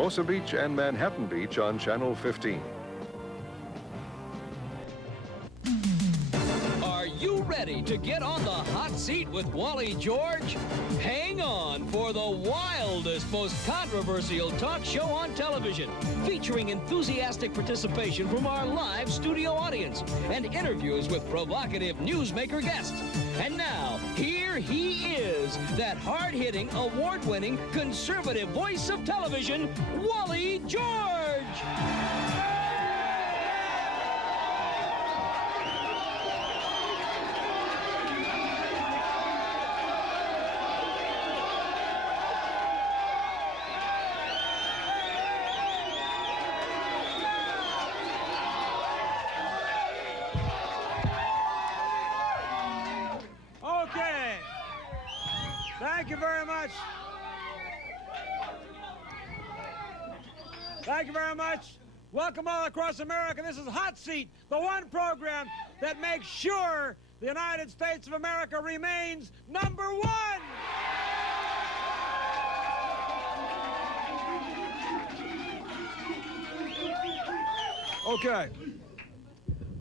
Hermosa Beach and Manhattan Beach on Channel 15. Are you ready to get on the hot seat with Wally George? Hang on for the wildest, most controversial talk show on television, featuring enthusiastic participation from our live studio audience and interviews with provocative newsmaker guests. And now, here he is, that hard-hitting, award-winning, conservative voice of television, Wally George! Thank you very much. Thank you very much. Welcome all across America. This is Hot Seat, the one program that makes sure the United States of America remains number one. Okay.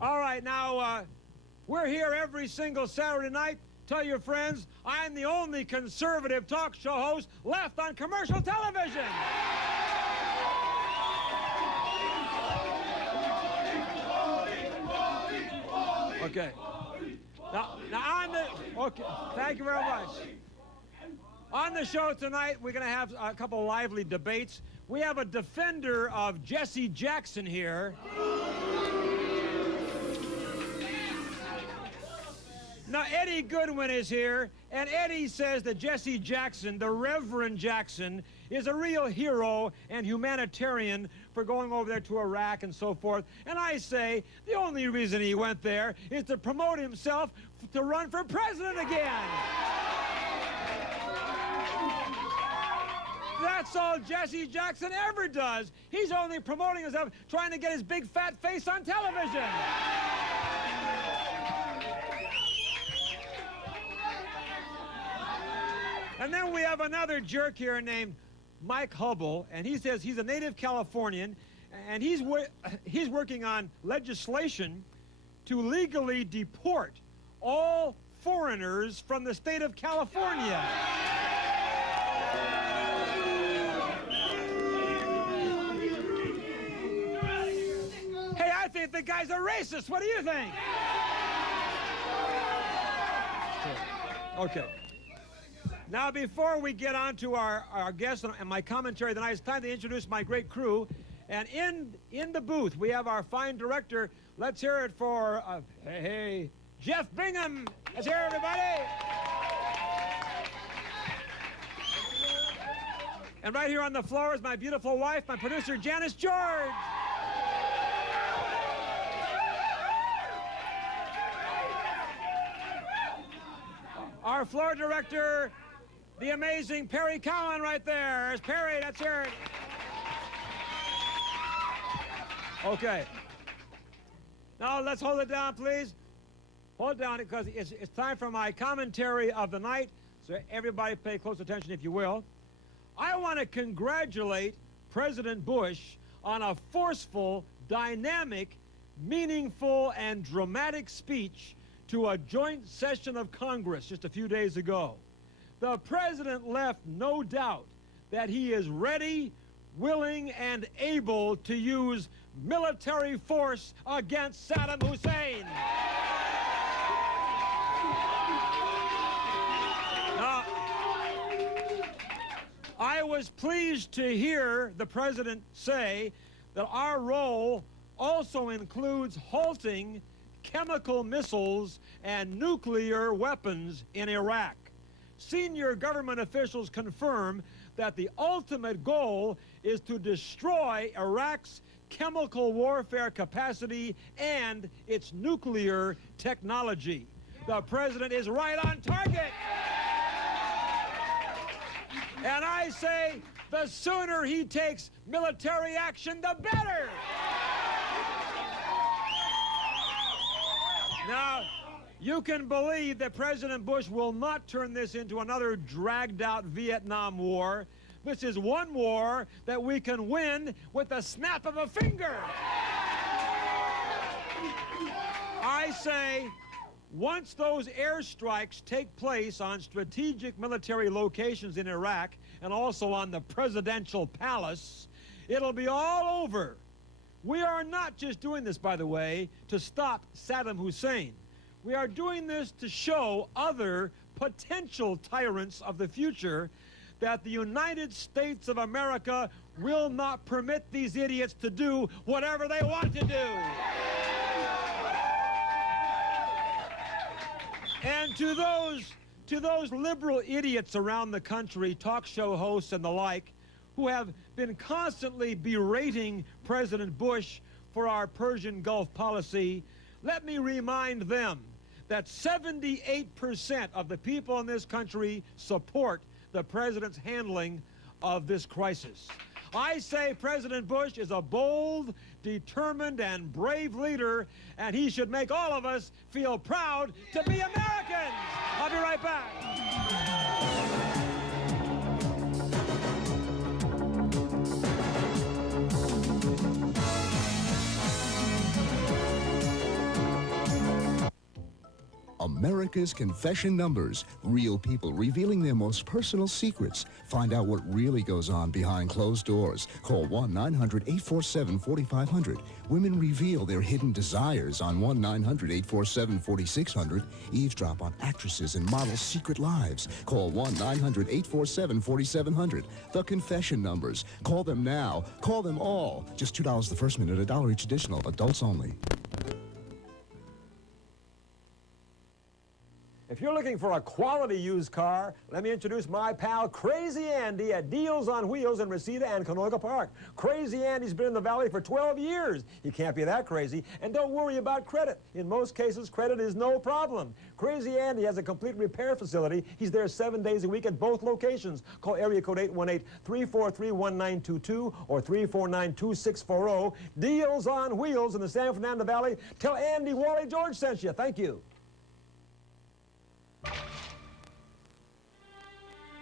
All right, now, we're here every single Saturday night. Tell your friends, I'm the only conservative talk show host left on commercial television. Okay. Now on the, okay, thank you very much. On the show tonight, we're going to have a couple lively debates. We have a defender of Jesse Jackson here. Now, Eddie Goodwin is here, and Eddie says that Jesse Jackson, the Reverend Jackson, is a real hero and humanitarian for going over there to Iraq and so forth. And I say the only reason he went there is to promote himself to run for president again. That's all Jesse Jackson ever does. He's only promoting himself, trying to get his big fat face on television. And then we have another jerk here named Mike Hubbell, and he says he's a native Californian, and he's working on legislation to legally deport all foreigners from the state of California. Hey, I think the guy's a racist. What do you think? Okay. Now, before we get on to our guests and my commentary tonight, it's time to introduce my great crew. And in the booth, we have our fine director. Let's hear it for, hey, Jeff Bingham. Let's hear it, everybody. And right here on the floor is my beautiful wife, my producer, Janice George. Our floor director, the amazing Perry Cowan right there. There's Perry, let's hear it. Okay. Now let's hold it down, please. Hold it down because it's time for my commentary of the night. So everybody pay close attention if you will. I want to congratulate President Bush on a forceful, dynamic, meaningful, and dramatic speech to a joint session of Congress just a few days ago. The president left no doubt that he is ready, willing, and able to use military force against Saddam Hussein. Now, I was pleased to hear the president say that our role also includes halting chemical missiles and nuclear weapons in Iraq. Senior government officials confirm that the ultimate goal is to destroy Iraq's chemical warfare capacity and its nuclear technology. The president is right on target. And I say the sooner he takes military action, the better. Now, you can believe that President Bush will not turn this into another dragged-out Vietnam War, This is one war that we can win with the snap of a finger. I say, once those airstrikes take place on strategic military locations in Iraq and also on the presidential palace, it'll be all over. We are not just doing this, by the way, to stop Saddam Hussein. We are doing this to show other potential tyrants of the future that the United States of America will not permit these idiots to do whatever they want to do. And to those liberal idiots around the country, talk show hosts and the like, who have been constantly berating President Bush for our Persian Gulf policy, let me remind them that 78% of the people in this country support the president's handling of this crisis. I say President Bush is a bold, determined, and brave leader, and he should make all of us feel proud to be Americans. I'll be right back. America's Confession Numbers. Real people revealing their most personal secrets. Find out what really goes on behind closed doors. Call 1-900-847-4500. Women reveal their hidden desires on 1-900-847-4600. Eavesdrop on actresses and models' secret lives. Call 1-900-847-4700. The Confession Numbers. Call them now. Call them all. Just $2 the first minute, $1 each additional. Adults only. If you're looking for a quality used car, let me introduce my pal Crazy Andy at Deals on Wheels in Reseda and Canoga Park. Crazy Andy's been in the valley for 12 years. You can't be that crazy. And don't worry about credit. In most cases, credit is no problem. Crazy Andy has a complete repair facility. He's there 7 days a week at both locations. Call area code 818-343-1922 or 349-2640. Deals on Wheels in the San Fernando Valley. Tell Andy Wally George sent you. Thank you.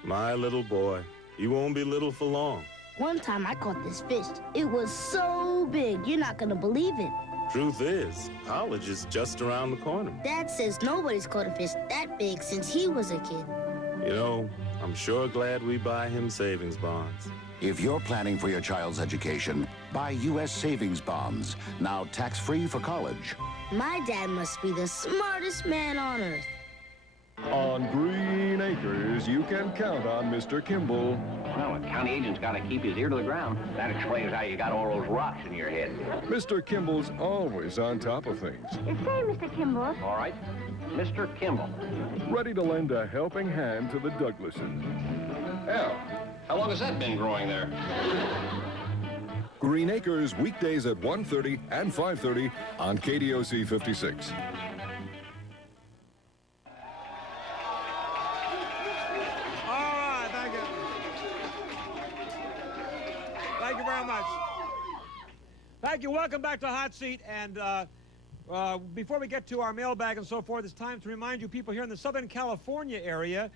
My little boy, you won't be little for long. One time I caught this fish. It was so big, you're not gonna believe it. Truth is, college is just around the corner. Dad says nobody's caught a fish that big since he was a kid. You know, I'm sure glad we buy him savings bonds. If you're planning for your child's education, buy U.S. savings bonds, now tax-free for college. My dad must be the smartest man on earth. On Green Acres, you can count on Mr. Kimball. Well, a county agent's got to keep his ear to the ground. That explains how you got all those rocks in your head. Mr. Kimball's always on top of things. Say, Mr. Kimball. All right, Mr. Kimball. Ready to lend a helping hand to the Douglases. Hell, how long has that been growing there? Green Acres, weekdays at 1:30 and 5:30 on KDOC 56. Thank you very much. Thank you. Welcome back to Hot Seat. And before we get to our mailbag and so forth, it's time to remind you people here in the Southern California area,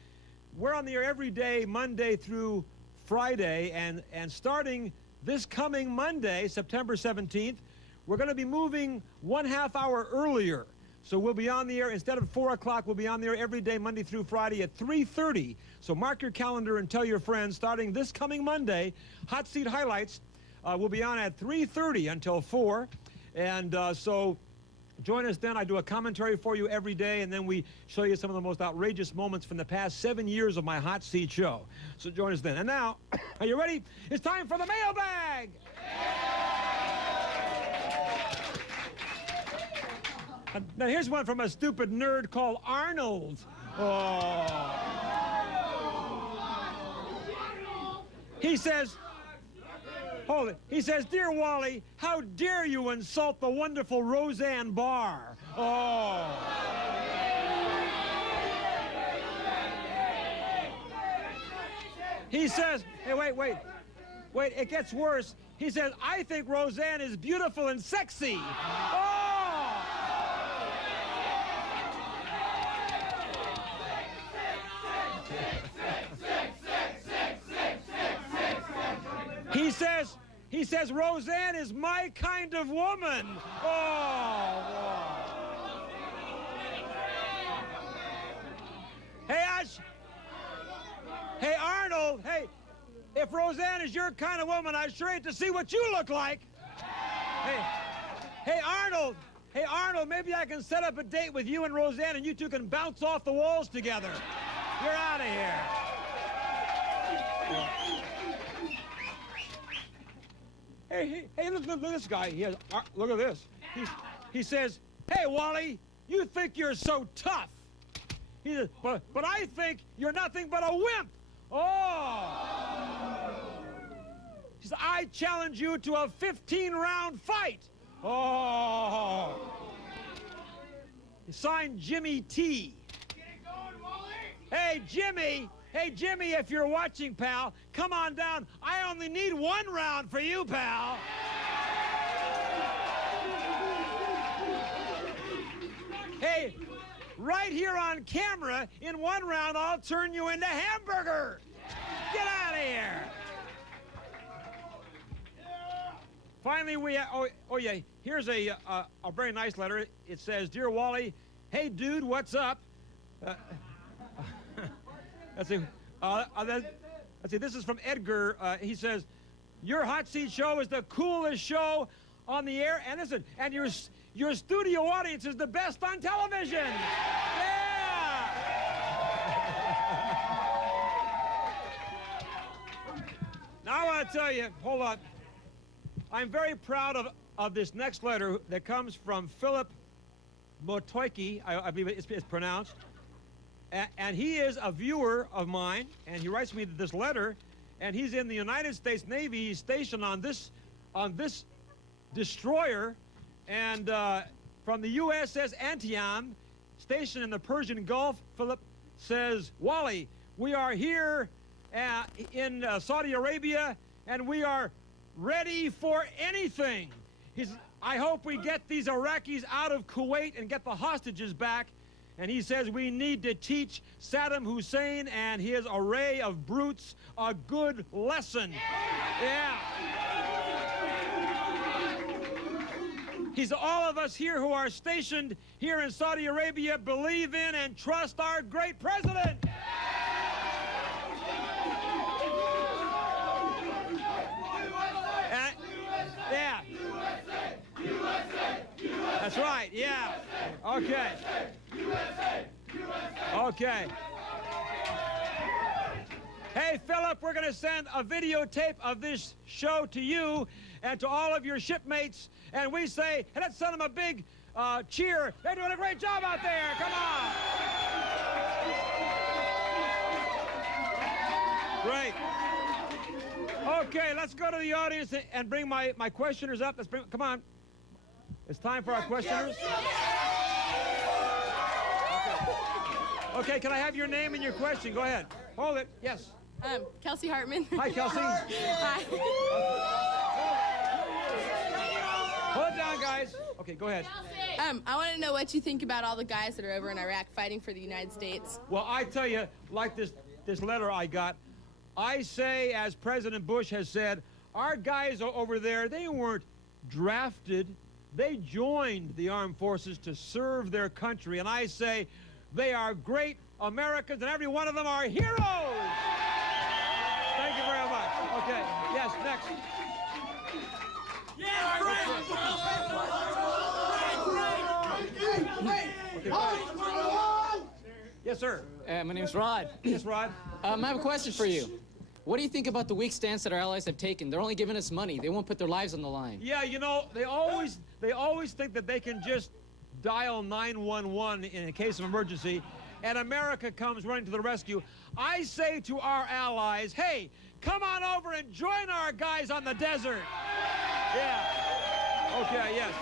we're on the air every day, Monday through Friday. And starting this coming Monday, September 17th, we're going to be moving 1/2 hour earlier. So we'll be on the air, instead of 4 o'clock, we'll be on the air every day, Monday through Friday at 3:30. So mark your calendar and tell your friends, starting this coming Monday, Hot Seat Highlights will be on at 3:30 until 4. And so join us then. I do a commentary for you every day, and then we show you some of the most outrageous moments from the past 7 years of my Hot Seat show. So join us then. And now, are you ready? It's time for the mailbag! Now, here's one from a stupid nerd called Arnold. Oh. He says, hold it. He says, "Dear Wally, how dare you insult the wonderful Roseanne Barr?" Oh. He says, hey, wait, it gets worse. He says, "I think Roseanne is beautiful and sexy." Oh. He says Roseanne is my kind of woman. Oh, wow. Hey, Hey, Arnold. Hey, if Roseanne is your kind of woman, I'd sure hate to see what you look like. Hey, Arnold. Hey, Arnold, maybe I can set up a date with you and Roseanne, and you two can bounce off the walls together. You're out of here. Hey, look at this guy. Look at this. He says, hey, Wally, you think you're so tough. He says, but I think you're nothing but a wimp. Oh. He says, I challenge you to a 15-round fight. Oh. Signed Jimmy T. Get it going, Wally. Hey, Jimmy, if you're watching, pal, come on down. I only need 1 round for you, pal. Hey, right here on camera, in 1 round, I'll turn you into hamburger. Get out of here. Finally, here's a very nice letter. It says, Dear Wally, hey, dude, what's up? Let's see, this is from Edgar. He says, your hot seat show is the coolest show on the air. And listen, and your studio audience is the best on television. Yeah! Now I want to tell you, hold on. I'm very proud of this next letter that comes from Philip Motoiki, I believe it's pronounced. And he is a viewer of mine, and he writes me this letter, and he's in the United States Navy. He's stationed on this destroyer, and from the USS Antietam, stationed in the Persian Gulf. Philip says, Wally, we are here in Saudi Arabia, and we are ready for anything. I hope we get these Iraqis out of Kuwait and get the hostages back. And he says we need to teach Saddam Hussein and his array of brutes a good lesson. Yeah. He's all of us here who are stationed here in Saudi Arabia believe in and trust our great president. Yeah. That's right, yeah. Okay. Okay. Hey, Philip, we're going to send a videotape of this show to you and to all of your shipmates. And we say, hey, let's send them a big cheer. They're doing a great job out there. Come on. Great. Okay, let's go to the audience and bring my questioners up. Come on. It's time for our questioners. Okay, can I have your name and your question? Go ahead. Hold it. Yes. Kelsey Hartman. Hi, Kelsey. Hi. Hold it down, guys. Okay, go ahead. I want to know what you think about all the guys that are over in Iraq fighting for the United States. Well, I tell you, like this letter I got, I say, as President Bush has said, our guys over there, they weren't drafted. They joined the armed forces to serve their country. And I say they are great Americans, and every one of them are heroes. Thank you very much. Okay, yes, next. Yes, sir. My name's Rod. Yes, Rod. I have a question for you. What do you think about the weak stance that our allies have taken? They're only giving us money. They won't put their lives on the line. Yeah, you know, they always think that they can just dial 911 in a case of emergency, and America comes running to the rescue. I say to our allies, hey, come on over and join our guys on the desert. Yeah. Okay, yes.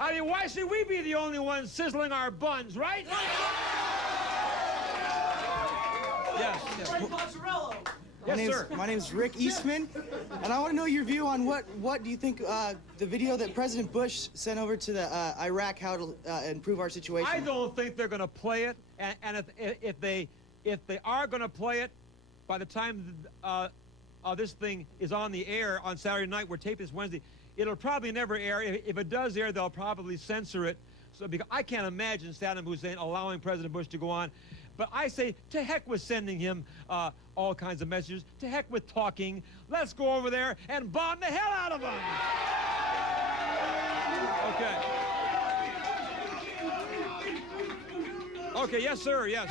I mean, why should we be the only ones sizzling our buns, right? Yes. Yes, sir. My name's Rick Eastman, and I want to know your view on what do you think the video that President Bush sent over to the Iraq, how to improve our situation? I don't think they're going to play it, and if they are going to play it, by the time this thing is on the air on Saturday night. We're taping this Wednesday. It'll probably never air. If it does air, they'll probably censor it. So because I can't imagine Saddam Hussein allowing President Bush to go on. But I say, to heck with sending him all kinds of messages. To heck with talking. Let's go over there and bomb the hell out of him. Okay. Okay, yes, sir, yes.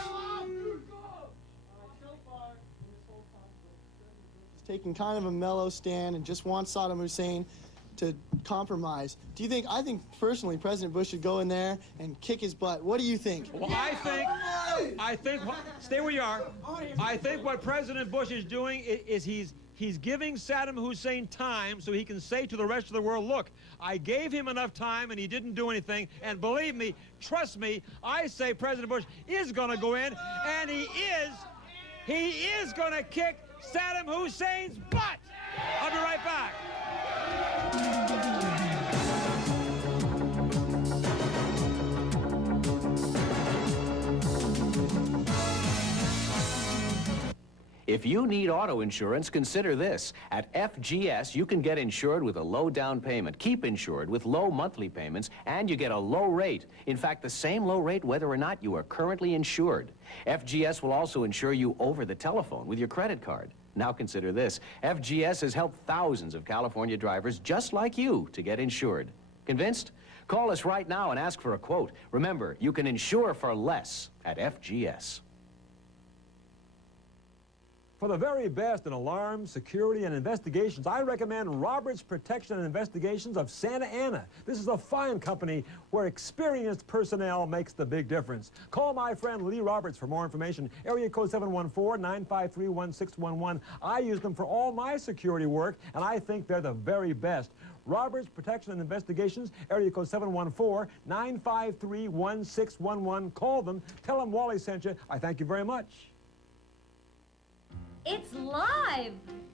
He's taking kind of a mellow stand and just wants Saddam Hussein to compromise. Do you think, I think personally President Bush should go in there and kick his butt. What do you think? Well, I think, stay where you are. I think what President Bush is doing is he's giving Saddam Hussein time so he can say to the rest of the world, look, I gave him enough time and he didn't do anything. And believe me, trust me, I say President Bush is going to go in, and he is going to kick Saddam Hussein's butt. I'll be right back. If you need auto insurance, consider this. At FGS, you can get insured with a low down payment, keep insured with low monthly payments, and you get a low rate. In fact, the same low rate whether or not you are currently insured. FGS will also insure you over the telephone with your credit card. Now consider this. FGS has helped thousands of California drivers just like you to get insured. Convinced? Call us right now and ask for a quote. Remember, you can insure for less at FGS. For the very best in alarms, security, and investigations, I recommend Roberts Protection and Investigations of Santa Ana. This is a fine company where experienced personnel makes the big difference. Call my friend Lee Roberts for more information. Area code 714-953-1611. I use them for all my security work, and I think they're the very best. Roberts Protection and Investigations, area code 714-953-1611. Call them. Tell them Wally sent you. I thank you very much. It's live!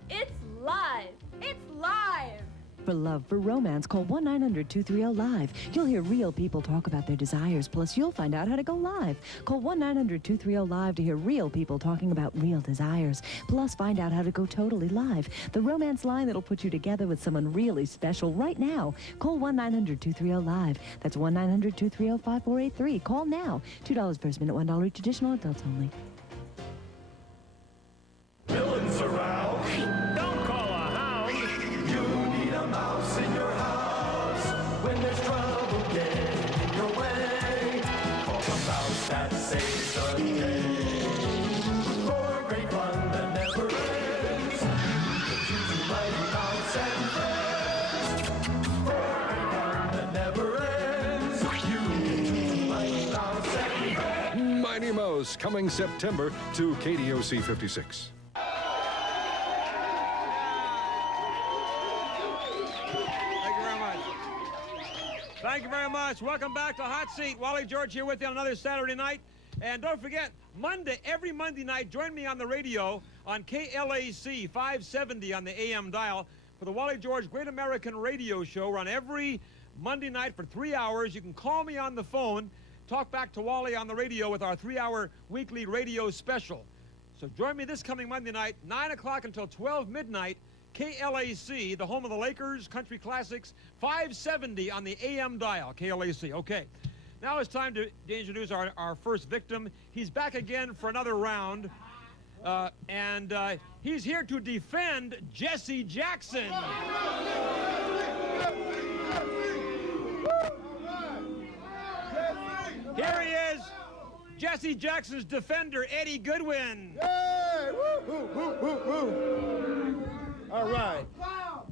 It's live! It's live! For love, for romance, call 1-900-230-LIVE. You'll hear real people talk about their desires, plus you'll find out how to go live. Call 1-900-230-LIVE to hear real people talking about real desires, plus find out how to go totally live. The romance line that'll put you together with someone really special right now. Call 1-900-230-LIVE. That's 1-900-230-5483. Call now. $2 first minute, $1 each, additional, adults only. Villains around. Don't call a hound. You need a mouse in your house. When there's trouble getting in your way, call a mouse that saves the day. For great fun that never ends, the two mighty mouse and friends. For great fun that never ends, you need two mighty mouse and friends. Mighty Mouse, coming September to KDOC 56. Thank you very much. Welcome back to Hot Seat. Wally George here with you on another Saturday night. And don't forget, every Monday night, join me on the radio on KLAC 570 on the AM dial for the Wally George Great American Radio Show. We're on every Monday night for 3 hours. You can call me on the phone, talk back to Wally on the radio with our 3-hour weekly radio special. So join me this coming Monday night, 9 o'clock until 12 midnight, KLAC, the home of the Lakers, Country Classics, 570 on the AM dial, KLAC. Okay, now it's time to introduce our first victim. He's back again for another round, and he's here to defend Jesse Jackson. Here he is, Jesse Jackson's defender, Eddie Goodwin. Hey! Woo, woo, woo, woo, woo. All right.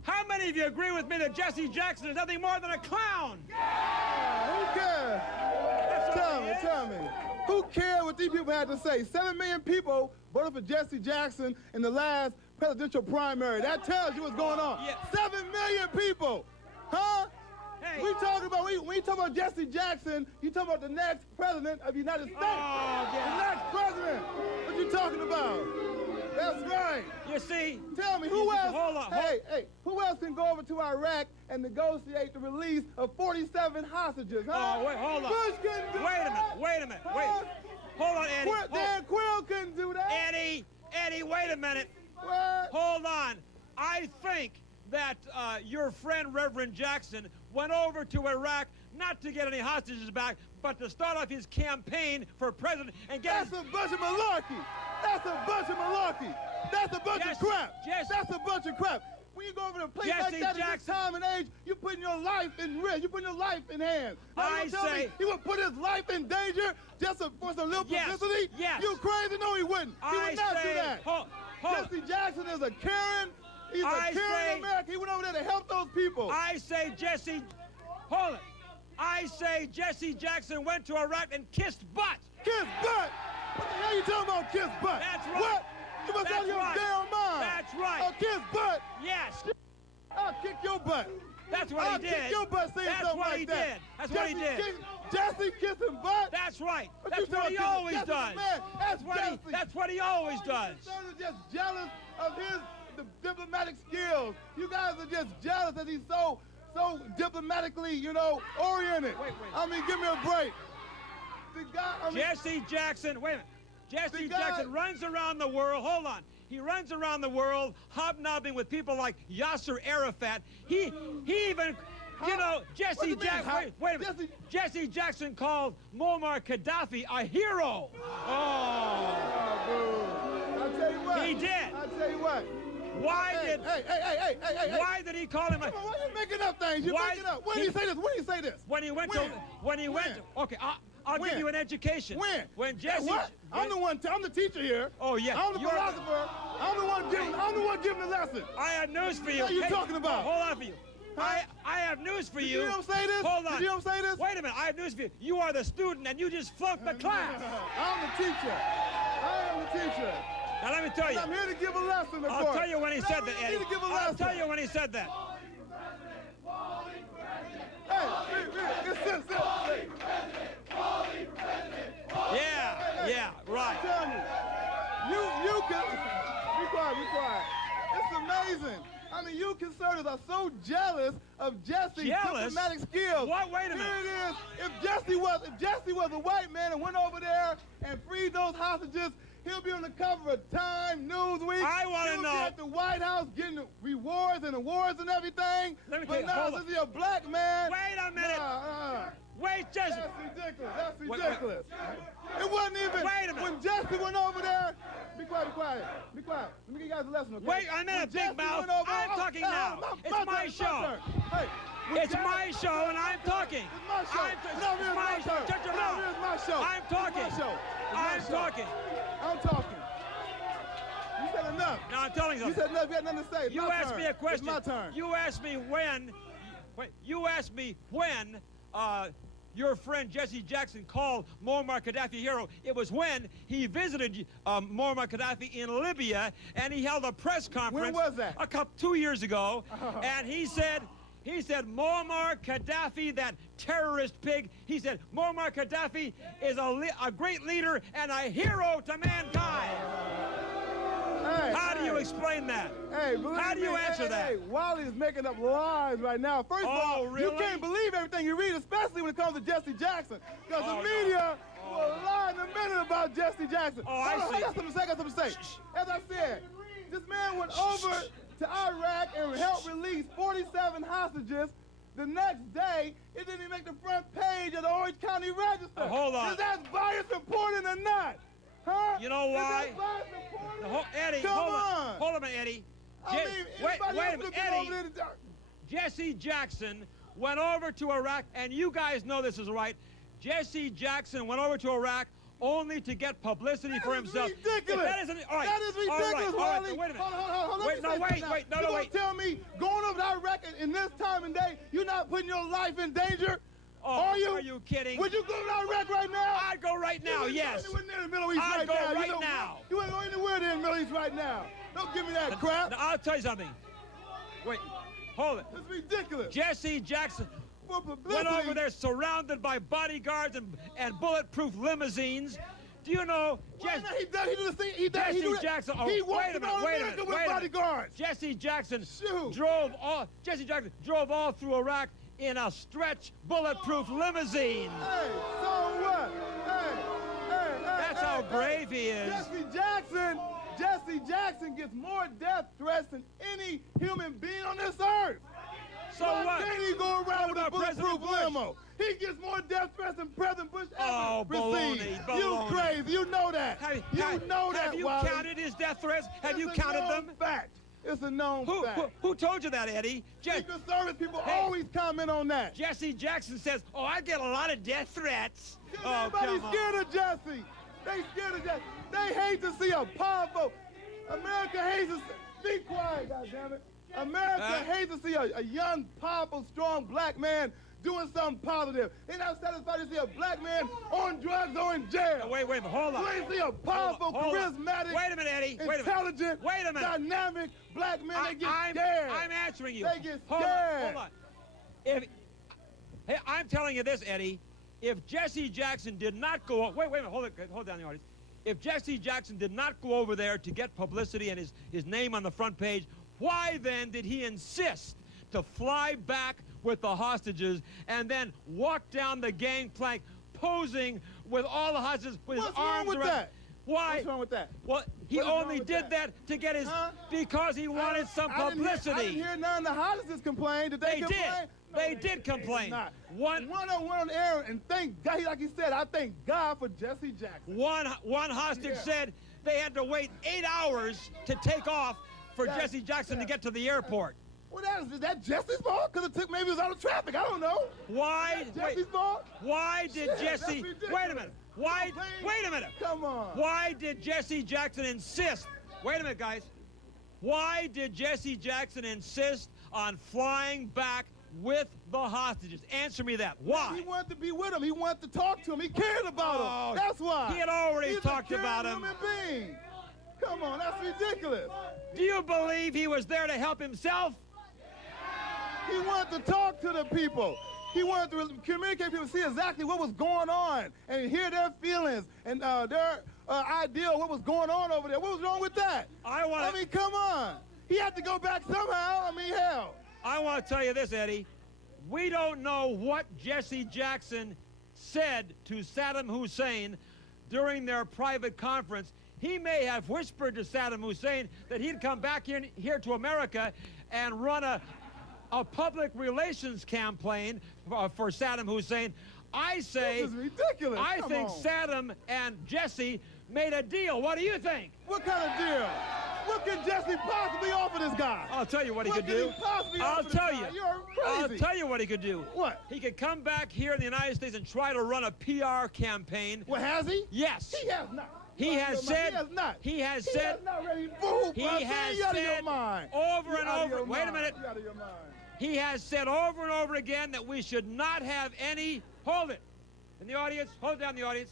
How many of you agree with me that Jesse Jackson is nothing more than a clown? Who cares? Tell me. Who cares what these people had to say? 7 million people voted for Jesse Jackson in the last presidential primary. That tells you what's going on. Yeah. 7 million people. Huh? Hey. We talking about, when you talk about Jesse Jackson, you talking about the next president of the United States. Oh, yeah. The next president. What you talking about? That's right. You see? Tell me, who else? Hold on. Hey, who else can go over to Iraq and negotiate the release of 47 hostages, huh? Oh, wait, hold on. Bush couldn't do that. Wait a minute. Hold on, Eddie. Dan Quill couldn't do that. Eddie, wait a minute. What? Hold on. I think that your friend Reverend Jackson went over to Iraq not to get any hostages back, but to start off his campaign for president and get. That's a bunch of malarkey. That's a bunch of malarkey. That's a bunch of crap. That's a bunch of crap. When you go over to a place like that at this time and age, you're putting your life in risk. You're putting your life in hands. Now, I you tell say me he would put his life in danger just for some little publicity? Yes. You crazy? No, he wouldn't. He would not do that. Jesse Jackson is a Karen. He's a Karen in America. He went over there to help those people. I say Jesse, hold it. I say Jesse Jackson went to Iraq and kissed butt. Kiss butt? What the hell you talking about, kiss butt? That's right. What? You must have your damn mind. That's right. A kiss butt? Yes. I'll kick your butt. That's what he did. I'll kick your butt saying something like that. That's what he did. Jesse kissing butt? That's right. What That's what he always does. That's what he always does. You're just jealous of the diplomatic skills. You guys are just jealous that he's so diplomatically, oriented. Wait. I mean, give me a break. The guy, Jesse Jackson, wait a minute. Jesse Jackson runs around the world. Hold on. He runs around the world hobnobbing with people like Yasser Arafat. He even, Jesse Jackson. Wait a minute. Jesse Jackson called Muammar Gaddafi a hero. Oh, boo. I'll tell you what. He did. I'll tell you what. Why did he call him a... Why are you making up things? You're making up. When did he say this? When did he say this? When he went okay, I'll give you an education. When Jesse... What? I'm the teacher here. Oh, yeah. I'm the philosopher. I'm the one giving the lesson. I have news for you. What are you talking about? Hold on for you. I have news for you. Did you don't say this? Hold on. Did you don't say this? Wait a minute. I have news for you. You are the student and you just flunked the class. I'm the teacher. I am the teacher. Now let me tell you. I'm here to give a lesson, of I'll course. tell you when he said that, Eddie. I'll tell you when he said that. Sit. Yeah, right. Tell me, you can be quiet. It's amazing. I mean, you conservatives are so jealous of Jesse's diplomatic skills. What? Wait a minute. Here it is. If Jesse was a white man and went over there and freed those hostages, he'll be on the cover of Time, Newsweek. I want to know. He'll be at the White House getting rewards and awards and everything. Let me tell you. But now, since he's a black man. Wait a minute. Wait, Jesse. That's ridiculous. It wasn't even. Wait a minute. When Jesse went over there. Be quiet. Let me give you guys a lesson, okay? Wait a minute, big mouth. I'm talking now. It's my show. Hey. It's my show and I'm talking. It's my show. It's my show. Shut your mouth. It's my show. I'm talking. I'm talking. I'm talking. You said enough. No, I'm telling you something. You said enough. You had nothing to say. It's you my asked turn. me a question. It's my turn. You asked me when. Wait. You asked me when. Your friend Jesse Jackson called Muammar Gaddafi a hero. It was when he visited Muammar Gaddafi in Libya, and he held a press conference. When was that? 2 years ago, and he said Muammar Gaddafi, that terrorist pig. He said Muammar Gaddafi is a great leader and a hero to mankind. How do you explain that? How do you answer that? Hey, Wally is making up lies right now. First of all, really? You can't believe everything you read, especially when it comes to Jesse Jackson, because the media will lie in a minute about Jesse Jackson. I see. I got something to say. As I said, this man went over to Iraq and helped release 47 hostages. The next day, it didn't even make the front page of the Orange County Register. Hold on. Is that bias reporting or not? Huh? You know why? Eddie, hold on, Eddie. Wait a minute, Eddie. Jesse Jackson went over to Iraq, and you guys know this is right. Jesse Jackson went over to Iraq only to get publicity for himself. Ridiculous. That isn't all right. That is ridiculous, Wally. Wait Wait a minute. Hold. Wait, You're gonna tell me going over to Iraq in this time and day, you're not putting your life in danger? Are you kidding? Would you go to Iraq right now? I'd go right now, yes. You wouldn't go in the Middle East I'd right go now. right now. You wouldn't go anywhere in the Middle East right now. Don't give me that crap. Now, I'll tell you something. Wait, hold it. It's ridiculous. Jesse Jackson went over there surrounded by bodyguards and bulletproof limousines. Do you know Jesse Jackson? Oh, wait a minute. Bodyguards. Jesse Jackson drove all through Iraq in a stretch bulletproof limousine. Hey, so what? Hey, That's how brave he is. Jesse Jackson Jesse Jackson gets more death threats than any human being on this earth. So what? Can't he go around with a bulletproof limo? He gets more death threats than President Bush ever received. Baloney. You crazy. You know that. Have you Wally. counted his death threats? Have you counted them? Fact. It's a known fact. Who told you that, Eddie? Secret Service people always comment on that. Jesse Jackson says, oh, I get a lot of death threats. Everybody's scared of Jesse. They scared of Jesse. They hate to see a powerful. America hates to see. Be quiet, goddammit. America hates to see a young, powerful, strong black man doing something positive. They're not satisfied to see a black man on drugs or in jail. Wait a minute, hold on. They see a powerful, charismatic, wait a minute, Eddie. intelligent, dynamic black man. They get scared. I'm answering you. They get Hold scared. on. Hey, I'm telling you this, Eddie. If Jesse Jackson did not go, wait a minute, hold down the audience. If Jesse Jackson did not go over there to get publicity and his name on the front page, why then did he insist to fly back with the hostages and then walk down the gangplank posing with all the hostages with his arms around? That? Why? What's wrong with that? Well, he only did that to get his, because he wanted some publicity. I didn't hear none of the hostages complain. Did they complain? They did complain. One on air, and thank God, like he said, I thank God for Jesse Jackson. One hostage said they had to wait 8 hours to take off for Jesse Jackson to get to the airport. Well, is that Jesse's fault? Because maybe it was out of traffic. I don't know. Why? Jesse's fault? Why did Jesse? Wait a minute. Wait a minute. Come on. Why did Jesse Jackson insist? Wait a minute, guys. Why did Jesse Jackson insist on flying back with the hostages? Answer me that. Why? He wanted to be with them. He wanted to talk to him. He cared about them. That's why. He had already talked about him. He's a caring human being. Come on, that's ridiculous. Do you believe he was there to help himself? He wanted to talk to the people. He wanted to communicate with people, see exactly what was going on, and hear their feelings and their idea of what was going on over there. What was wrong with that? I mean, come on. He had to go back somehow. I mean, hell. I want to tell you this, Eddie. We don't know what Jesse Jackson said to Saddam Hussein during their private conference. He may have whispered to Saddam Hussein that he'd come back here to America and run a public relations campaign for Saddam Hussein. I say, this is ridiculous. I think Saddam and Jesse made a deal. What do you think? What kind of deal? What can Jesse possibly offer this guy? I'll tell you what he could do. I'll tell you. I'll tell you what he could do. What? He could come back here in the United States and try to run a PR campaign. Well, has he? Yes. He has not. He has said. He has not. He has said. Not ready. Fool, he has said over and over. Wait a minute. He has said over and over again that we should not have any. Hold it. In the audience, hold down the audience.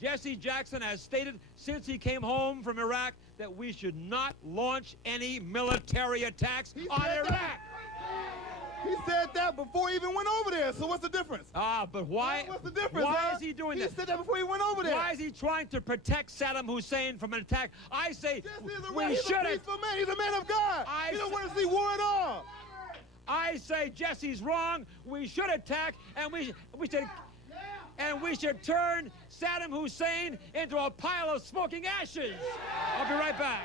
Jesse Jackson has stated since he came home from Iraq that we should not launch any military attacks on Iraq. He said that before he even went over there, so what's the difference? But why? What's the difference? Why is he doing that? He said that before he went over there. Why is he trying to protect Saddam Hussein from an attack? I say we should have. He's a peaceful man. He's a man of God. He don't want to see war at all. I say Jesse's wrong. We should attack, and we should turn Saddam Hussein into a pile of smoking ashes. I'll be right back.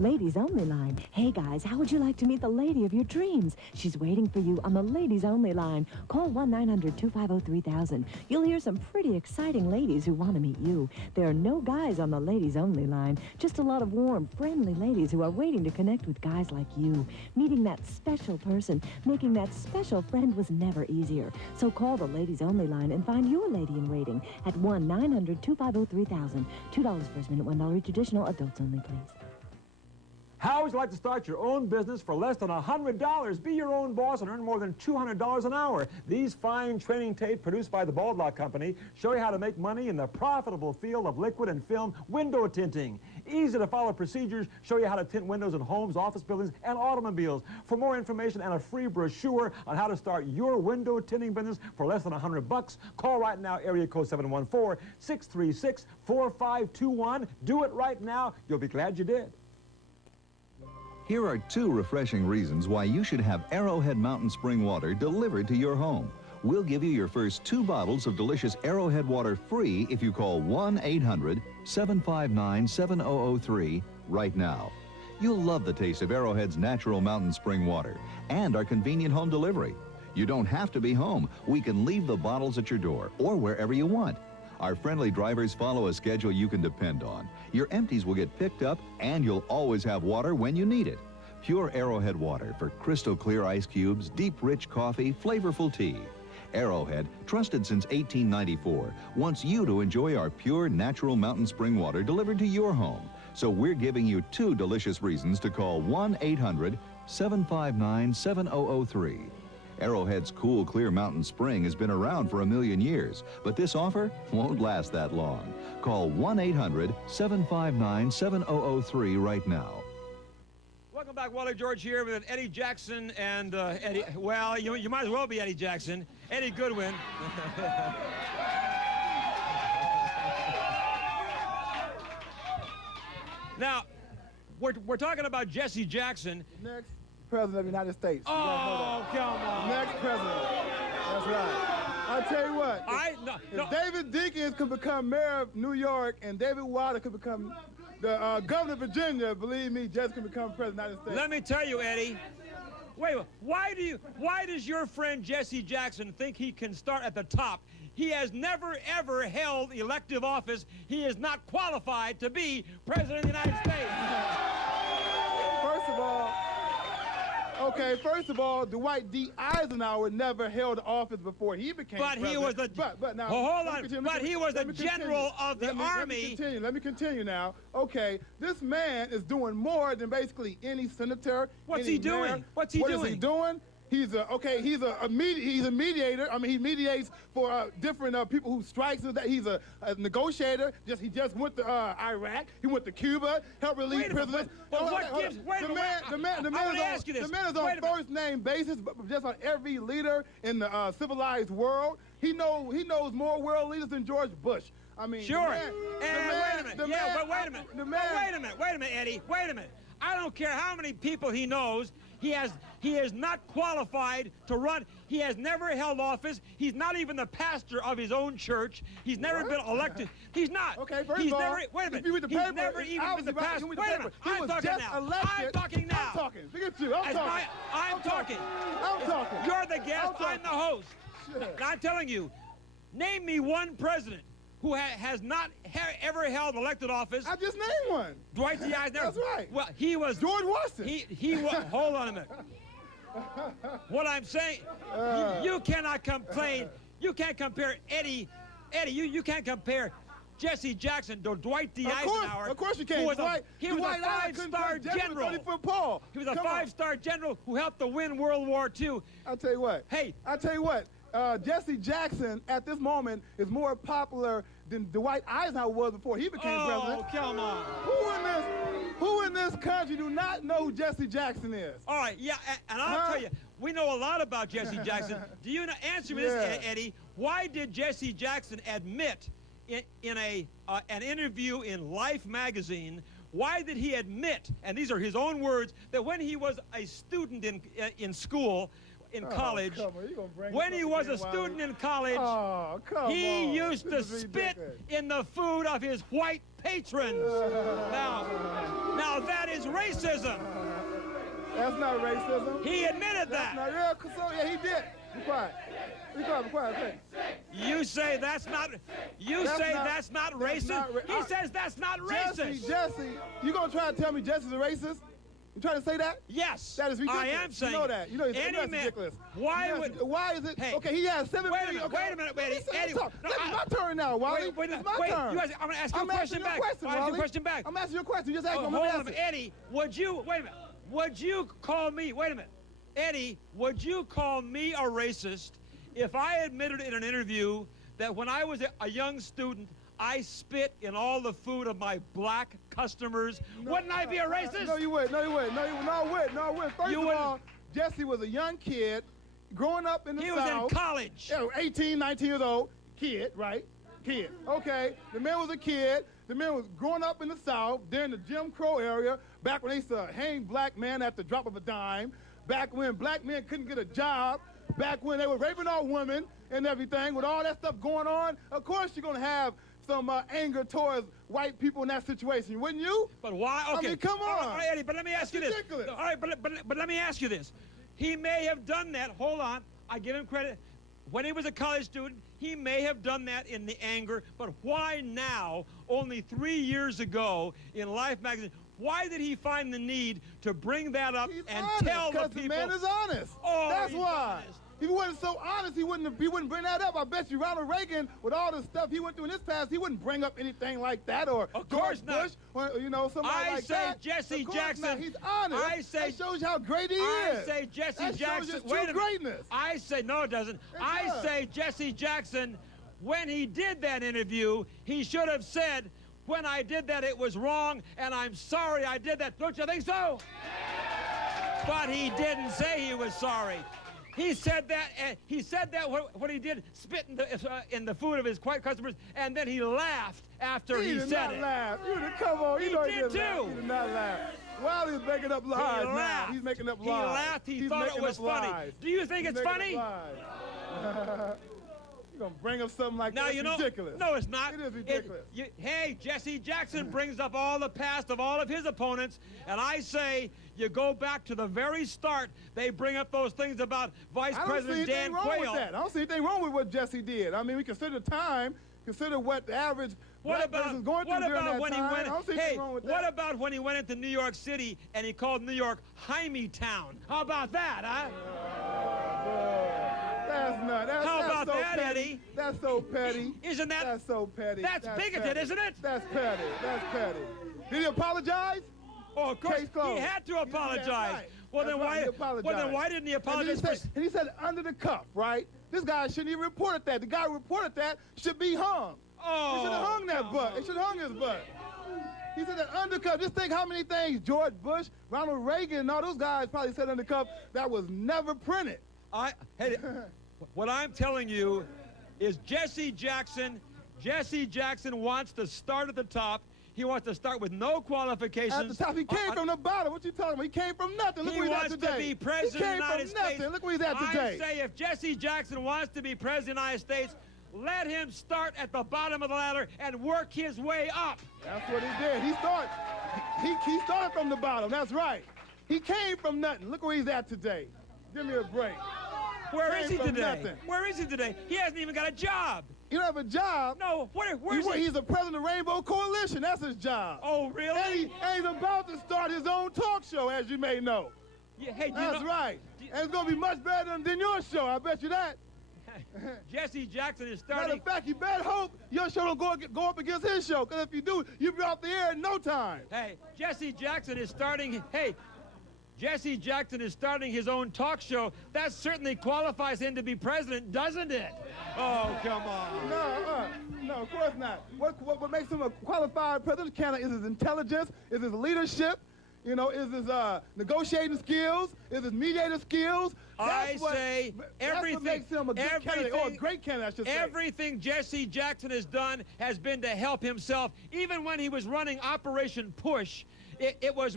Ladies Only line. Hey guys, how would you like to meet the lady of your dreams? She's waiting for you on the Ladies Only line. Call 1-900-250-3000. You'll hear some pretty exciting ladies who want to meet you. There are no guys on the Ladies Only line, just a lot of warm, friendly ladies who are waiting to connect with guys like you. Meeting that special person, making that special friend was never easier. So call the Ladies Only line and find your lady in waiting at 1-900-250-3000. $2 first minute, $1 each additional. Adults only, please. How would you like to start your own business for less than $100? Be your own boss and earn more than $200 an hour. These fine training tapes produced by the Bald Lock Company show you how to make money in the profitable field of liquid and film window tinting. Easy to follow procedures show you how to tint windows in homes, office buildings, and automobiles. For more information and a free brochure on how to start your window tinting business for less than $100, call right now, area code 714-636-4521. Do it right now. You'll be glad you did. Here are 2 refreshing reasons why you should have Arrowhead Mountain Spring water delivered to your home. We'll give you your first 2 bottles of delicious Arrowhead water free if you call 1-800-759-7003 right now. You'll love the taste of Arrowhead's natural mountain spring water and our convenient home delivery. You don't have to be home. We can leave the bottles at your door or wherever you want. Our friendly drivers follow a schedule you can depend on. Your empties will get picked up, and you'll always have water when you need it. Pure Arrowhead water for crystal clear ice cubes, deep rich coffee, flavorful tea. Arrowhead, trusted since 1894, wants you to enjoy our pure natural mountain spring water delivered to your home. So we're giving you 2 delicious reasons to call 1-800-759-7003. Arrowhead's cool, clear mountain spring has been around for 1,000,000 years, but this offer won't last that long. Call 1-800-759-7003 right now. Welcome back, Wally George here with Eddie Jackson and Eddie, well, you might as well be Eddie Jackson, Eddie Goodwin. Now, we're talking about Jesse Jackson. Next president of the United States. Oh, come on. Next president. That's right. I'll tell you what. If David Dinkins could become mayor of New York and David Wilder could become the governor of Virginia, believe me, Jesse can become president of the United States. Let me tell you, Eddie. Wait, why does your friend Jesse Jackson think he can start at the top? He has never, ever held elective office. He is not qualified to be president of the United States. First of all, Dwight D. Eisenhower never held office before he became president. He was the. But now, hold on. But he was the general of the army. Let me continue now. Okay, this man is doing more than basically any senator. What's he doing? What's he doing? What is he doing? He's a mediator. I mean, he mediates for different people who strikes. He's a negotiator. He just went to Iraq. He went to Cuba, helped relieve prisoners. The man is on first name basis, but just on every leader in the civilized world. He knows more world leaders than George Bush. I mean, sure. Wait a minute, Eddie. Wait a minute. I don't care how many people he knows. He is not qualified to run. He has never held office. He's not even the pastor of his own church. He's never been elected. He's not. Okay, first of all, wait a minute. He's never even been the pastor. Wait a minute. I'm talking now. I'm talking now. I'm talking. Look at you. I'm talking. I'm talking. You're the guest. I'm the host. I'm telling you, name me one president who has not ever held elected office. I just named one. Dwight D. Eisenhower. That's right. Well, he was George Washington. He was. Hold on a minute. What I'm saying, you cannot complain. You can't compare Eddie. You can't compare Jesse Jackson to Dwight D. Eisenhower. Of course you can't. He was a 5-star general. He was a 5-star general who helped to win World War II. I'll tell you what. Hey. I'll tell you what. Jesse Jackson, at this moment, is more popular than Dwight Eisenhower was before he became president. Oh, come on. Who in this country do not know who Jesse Jackson is? All right, yeah, and I'll tell you, we know a lot about Jesse Jackson. Do you answer me this, Eddie? Why did Jesse Jackson admit in an interview in Life magazine, why did he admit, and these are his own words, that when he was a student in school, in college, when he was a student in college, he used to spit in the food of his white patrons. Now that is racism. That's not racism. He admitted that. Yeah, he did. Be quiet. Be quiet. Okay. You say that's not. That's not racist. He says that's not racist. Jesse, you gonna try to tell me Jesse's a racist? You trying to say that? Yes. That is ridiculous. I am saying. You know that. You know that's ridiculous. Why is it? Hey, okay, he has 7 million. million. Wait a minute, Eddie. It's my turn now, Wally. Wait, it's my turn. I'm going to ask you a question back. I'm asking you a question. You just asked me. Hold on, Eddie. Wait a minute. Would you call me? Wait a minute, Eddie. Would you call me a racist if I admitted in an interview that when I was a young student, I spit in all the food of my black customers? Wouldn't I be a racist? No, you wouldn't. First of all, Jesse was a young kid growing up in the South. He was in college. 18, 19 years old. Kid, right? Kid. Okay. The man was a kid. The man was growing up in the South during the Jim Crow era, back when they used to hang black men at the drop of a dime, back when black men couldn't get a job, back when they were raping all women, and everything, with all that stuff going on, of course you're going to have some anger towards white people in that situation, wouldn't you? But why? Okay. I mean, come on. All right, Eddie, but let me ask you this. Ridiculous. All right, but let me ask you this. He may have done that. Hold on. I give him credit. When he was a college student, he may have done that in the anger, but why now, only 3 years ago in Life magazine, why did he find the need to bring that up and tell the people? Because the man is honest. Oh, that's why. Honest. If he wasn't so honest, he wouldn't bring that up. I bet you Ronald Reagan, with all the stuff he went through in his past, he wouldn't bring up anything like that, or of course George Bush, or, you know, somebody like that. I say Jesse Jackson. Not. He's honest. I say, that shows you how great he is. I say Jesse that Jackson. Shows Wait a minute. greatness. I say, no, it doesn't. I say Jesse Jackson, when he did that interview, he should have said, when I did that, it was wrong, and I'm sorry I did that. Don't you think so? But he didn't say he was sorry. He said that when he did spit in the food of his white customers, and then he laughed after he said it. He did not laugh. Come on, he know did he did too. Laugh. He did not laugh. While he's making up lies now. He's making up lies. He laughed. He thought it was funny. Do you think it's funny? You're going to bring up something like that? Now, you know, ridiculous. No, it's not. It is ridiculous. Hey, Jesse Jackson brings up all the past of all of his opponents, and I say you go back to the very start. They bring up those things about Vice President Dan Quayle. I don't see anything wrong with what Jesse did. I mean, we consider time, consider what the average black person's going through during that time. I don't see anything wrong with that. What about when he went into New York City and he called New York Jaime Town? How about that, huh? That's not. How about so that, petty. Eddie? That's so petty. Isn't that? That's so petty. That's bigoted, petty. Isn't it? That's petty. That's petty. Did he apologize? Oh, of course. He had to apologize. Right. Well, then why didn't he apologize? And he said under the cuff, right? This guy shouldn't even reported that. The guy who reported that should be hung. Oh, he should have hung that butt. He should have hung his butt. He said that undercuff. Just think how many things George Bush, Ronald Reagan, and all those guys probably said undercuff that was never printed. Hey, what I'm telling you is Jesse Jackson wants to start at the top. He wants to start with no qualifications. At the top, he came from the bottom. What you talking about? He came from nothing. Look where he's at today. He wants to be president of the United States. Look where he's at today. I say if Jesse Jackson wants to be president of the United States, let him start at the bottom of the ladder and work his way up. That's what he did. He started from the bottom. That's right. He came from nothing. Look where he's at today. Give me a break. Where is he today? Where is he today? He hasn't even got a job. You don't have a job? No. Where's he? He's the president of the Rainbow Coalition. That's his job. Oh, really? And he's about to start his own talk show, as you may know. Yeah, hey, That's right. And it's going to be much better than your show. I bet you that. Jesse Jackson is starting. Matter of fact, you better hope your show don't go up against his show, because if you do, you'll be off the air in no time. Hey, Jesse Jackson is starting. Hey, Jesse Jackson is starting his own talk show. That certainly qualifies him to be president, doesn't it? Oh, come on. No, of course not. What makes him a qualified president candidate is his intelligence, is his leadership, you know, is his negotiating skills, is his mediator skills. That's what makes him a good candidate, or a great candidate, I should say. Everything Jesse Jackson has done has been to help himself. Even when he was running Operation Push, it was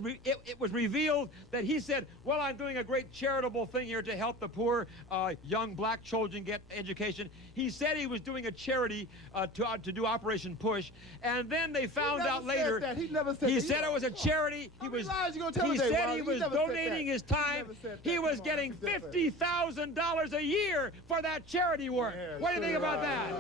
revealed that he said, well, I'm doing a great charitable thing here to help the poor young black children get education. He said he was doing a charity to do Operation Push, and then they found out later. He never said that. He said it was a charity. He said he was donating his time. He was getting $50,000 a year for that charity work. What do you think about that?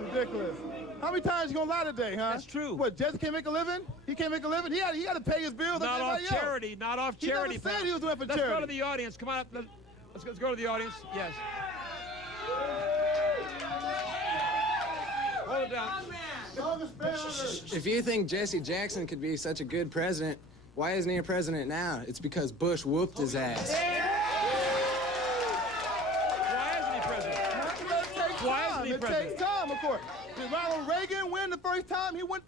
It's ridiculous. How many times you gonna lie today, huh? That's true. What, Jesse can't make a living? He can't make a living? He got to pay his bills like everybody else. Not off charity. He never said he was doing it for charity. Let's go to the audience. Come on up. Let's go to the audience. Yes. Hold it down. If you think Jesse Jackson could be such a good president, why isn't he a president now? It's because Bush whooped his ass. Why isn't he president? It takes time, of course. Did Ronald Reagan win the first time he ran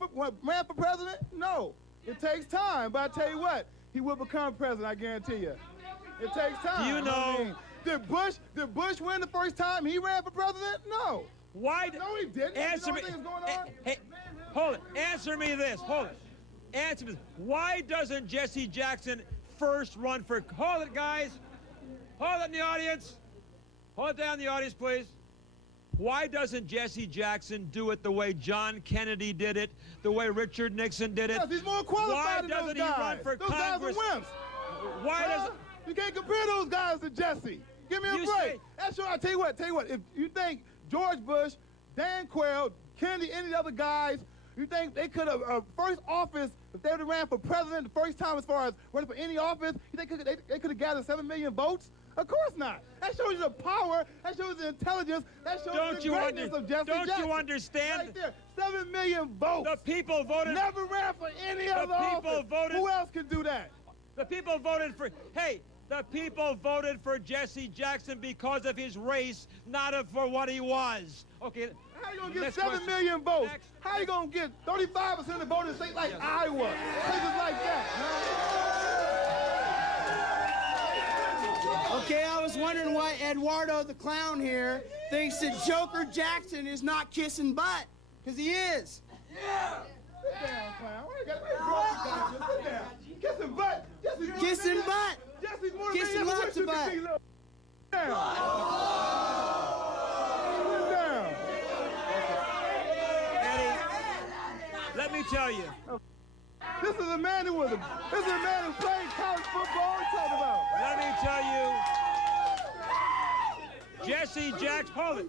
for president? No. It takes time, but I tell you what, he will become president, I guarantee you. It takes time. Do you know? Did Bush win the first time he ran for president? No. Why? No, he didn't. Answer me. Hey, hold it. Answer me this. Hold it. Answer me this. Why doesn't Jesse Jackson first run for? Hold it, guys. Hold it in the audience. Hold it down in the audience, please. Why doesn't Jesse Jackson do it the way John Kennedy did it, the way Richard Nixon did it? Yes, he's more qualified than those guys. Why doesn't he run for Congress? Those guys are wimps. Why doesn't... You can't compare those guys to Jesse. Give me a break. That's sure. I tell you what. If you think George Bush, Dan Quayle, Kennedy, any of the other guys, you think they could have first office if they would have ran for president the first time as far as running for any office? You think they could have gathered 7 million votes? Of course not. That shows you the power. That shows the intelligence. That shows the greatness of Jesse Jackson. Don't you understand? Right there, 7 million votes. The people voted. Never ran for any other office. Who else can do that? The people voted for. Hey. The people voted for Jesse Jackson because of his race, not for what he was. Okay. How you gonna get 7 million votes? How you gonna get 35% of the votes in a state like Iowa, places like that? Okay, I was wondering why Eduardo the clown here thinks that Joker Jackson is not kissing butt, because he is. Yeah. Sit down, clown. Sit down. Kissing butt. Kissing butt. Jesse's more Kissing lots of butt. Sit down. Sit down. Eddie, let me tell you. This is a man who played college football. What are you talking about? Let me tell you. Jesse Jackson, hold it.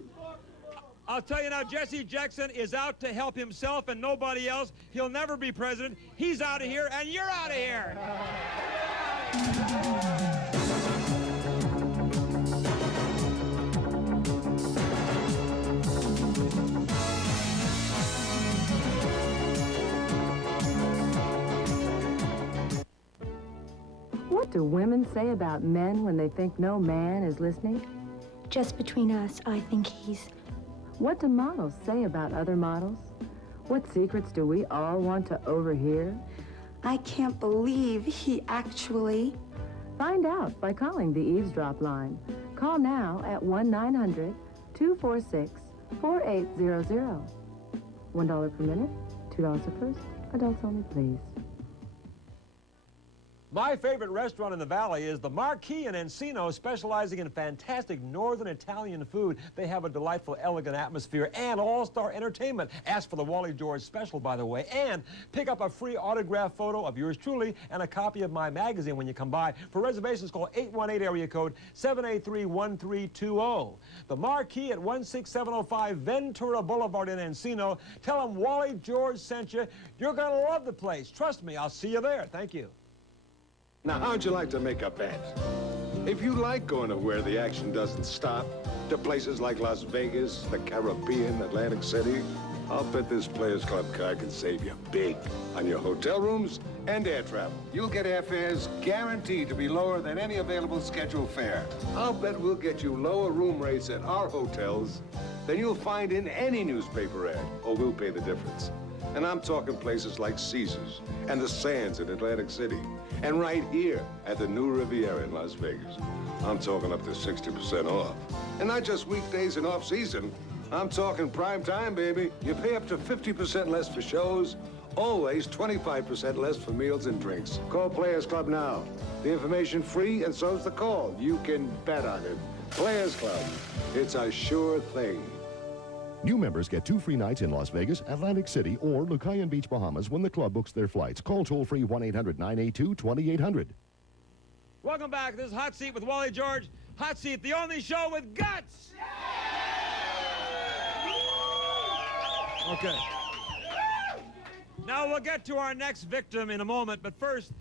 I'll tell you now, Jesse Jackson is out to help himself and nobody else. He'll never be president. He's out of here, and you're out of here. What do women say about men when they think no man is listening? Just between us, I think he's... What do models say about other models? What secrets do we all want to overhear? I can't believe he actually... Find out by calling the eavesdrop line. Call now at 1-900-246-4800. $1 per minute, $2 a first. Adults only, please. My favorite restaurant in the Valley is the Marquis in Encino, specializing in fantastic northern Italian food. They have a delightful, elegant atmosphere and all-star entertainment. Ask for the Wally George special, by the way, and pick up a free autograph photo of yours truly and a copy of my magazine when you come by. For reservations, call 818 area code 783-1320. The Marquis at 16705 Ventura Boulevard in Encino. Tell them Wally George sent you. You're going to love the place. Trust me, I'll see you there. Thank you. Now, how'd you like to make a bet? If you like going to where the action doesn't stop, to places like Las Vegas, the Caribbean, Atlantic City, I'll bet this Players Club card can save you big on your hotel rooms and air travel. You'll get airfares guaranteed to be lower than any available scheduled fare. I'll bet we'll get you lower room rates at our hotels than you'll find in any newspaper ad, or we'll pay the difference. And I'm talking places like Caesars and the Sands in Atlantic City, and right here at the New Riviera in Las Vegas. I'm talking up to 60% off. And not just weekdays and off-season. I'm talking prime time, baby. You pay up to 50% less for shows, always 25% less for meals and drinks. Call Players Club now. The information free, and so's the call. You can bet on it. Players Club. It's a sure thing. New members get 2 free nights in Las Vegas, Atlantic City, or Lucayan Beach, Bahamas when the club books their flights. Call toll-free 1-800-982-2800. Welcome back. This is Hot Seat with Wally George. Hot Seat, the only show with guts. Okay. Now we'll get to our next victim in a moment, but first,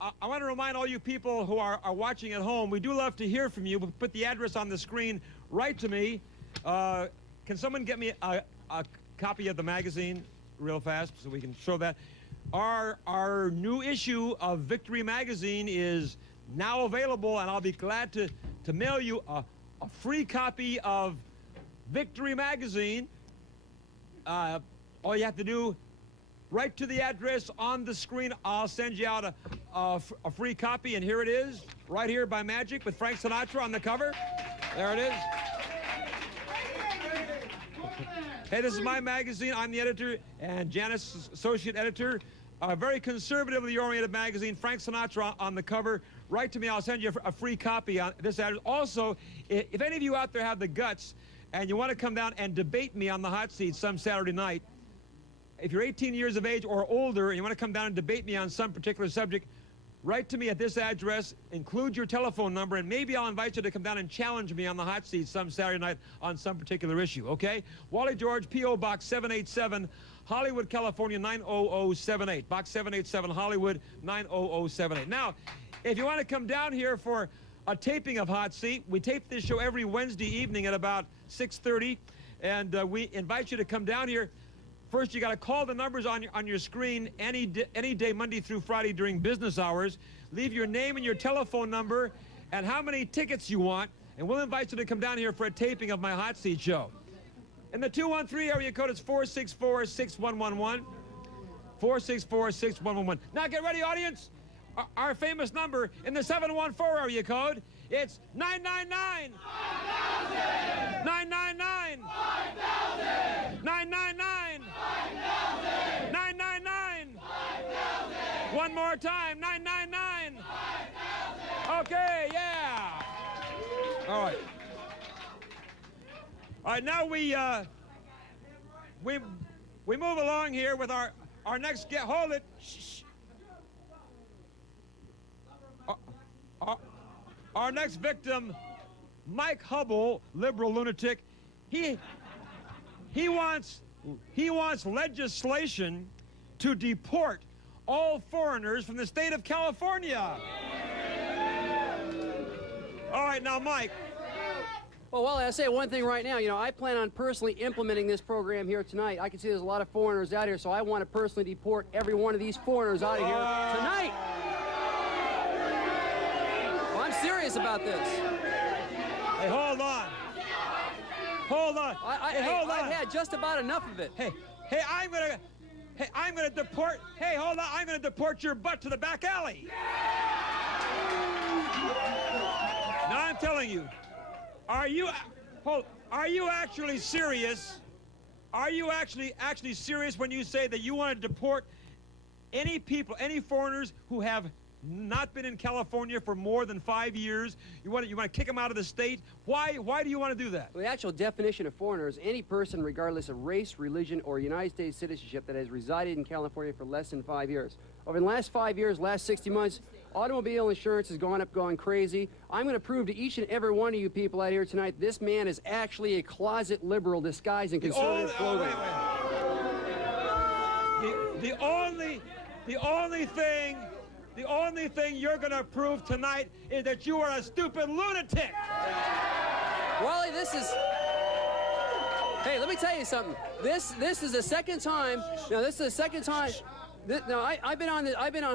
I want to remind all you people who are watching at home, we do love to hear from you. Put the address on the screen. Write to me. Can someone get me a copy of the magazine real fast so we can show that? Our new issue of Victory Magazine is now available, and I'll be glad to mail you a free copy of Victory Magazine. All you have to do, write to the address on the screen. I'll send you out a free copy, and here it is, right here by magic with Frank Sinatra on the cover. There it is. Hey, this is my magazine. I'm the editor, and Janice, associate editor. A very conservatively oriented magazine. Frank Sinatra on the cover. Write to me. I'll send you a free copy on this address. Also, if any of you out there have the guts and you want to come down and debate me on the hot seat some Saturday night, if you're 18 years of age or older and you want to come down and debate me on some particular subject, write to me at this address, include your telephone number, and maybe I'll invite you to come down and challenge me on the hot seat some Saturday night on some particular issue, okay? Wally George, P.O. Box 787, Hollywood, California, 90078. Box 787, Hollywood, 90078. Now, if you want to come down here for a taping of Hot Seat, we tape this show every Wednesday evening at about 6:30, and we invite you to come down here. First, you got to call the numbers on your screen any day, Monday through Friday during business hours. Leave your name and your telephone number and how many tickets you want, and we'll invite you to come down here for a taping of my Hot Seat show. In the 213 area code, it's 464-6111. 464-6111. Now get ready, audience. Our famous number in the 714 area code, it's 999. 999. 999. 999. One more time, 999. Okay, yeah. All right. All right, now we move along here with our next guest. Hold it. Shh. Our next victim, Mike Hubbell, liberal lunatic, he wants legislation to deport all foreigners from the state of California. All right, now, Mike. Well, Wally, I'll say one thing right now. You know, I plan on personally implementing this program here tonight. I can see there's a lot of foreigners out here, so I want to personally deport every one of these foreigners out of here tonight. Well, I'm serious about this. Hey, hold on. Hold on. Hold on. I've had just about enough of it. Hey, I'm gonna deport. Hey, hold on. I'm gonna deport your butt to the back alley. Now I'm telling you, are you actually serious? Are you actually serious when you say that you want to deport any people, any foreigners who have not been in California for more than 5 years? You want to kick them out of the state? Why do you want to do that? Well, the actual definition of foreigner is any person, regardless of race, religion, or United States citizenship, that has resided in California for less than 5 years. Over the last 5 years, last 60 months, automobile insurance has gone up, gone crazy. I'm going to prove to each and every one of you people out here tonight, this man is actually a closet liberal disguised in conservative clothing. The only thing you're going to prove tonight is that you are a stupid lunatic. Wally, this is... Hey, let me tell you something. This is the second time... Now, this is the second time... I've been on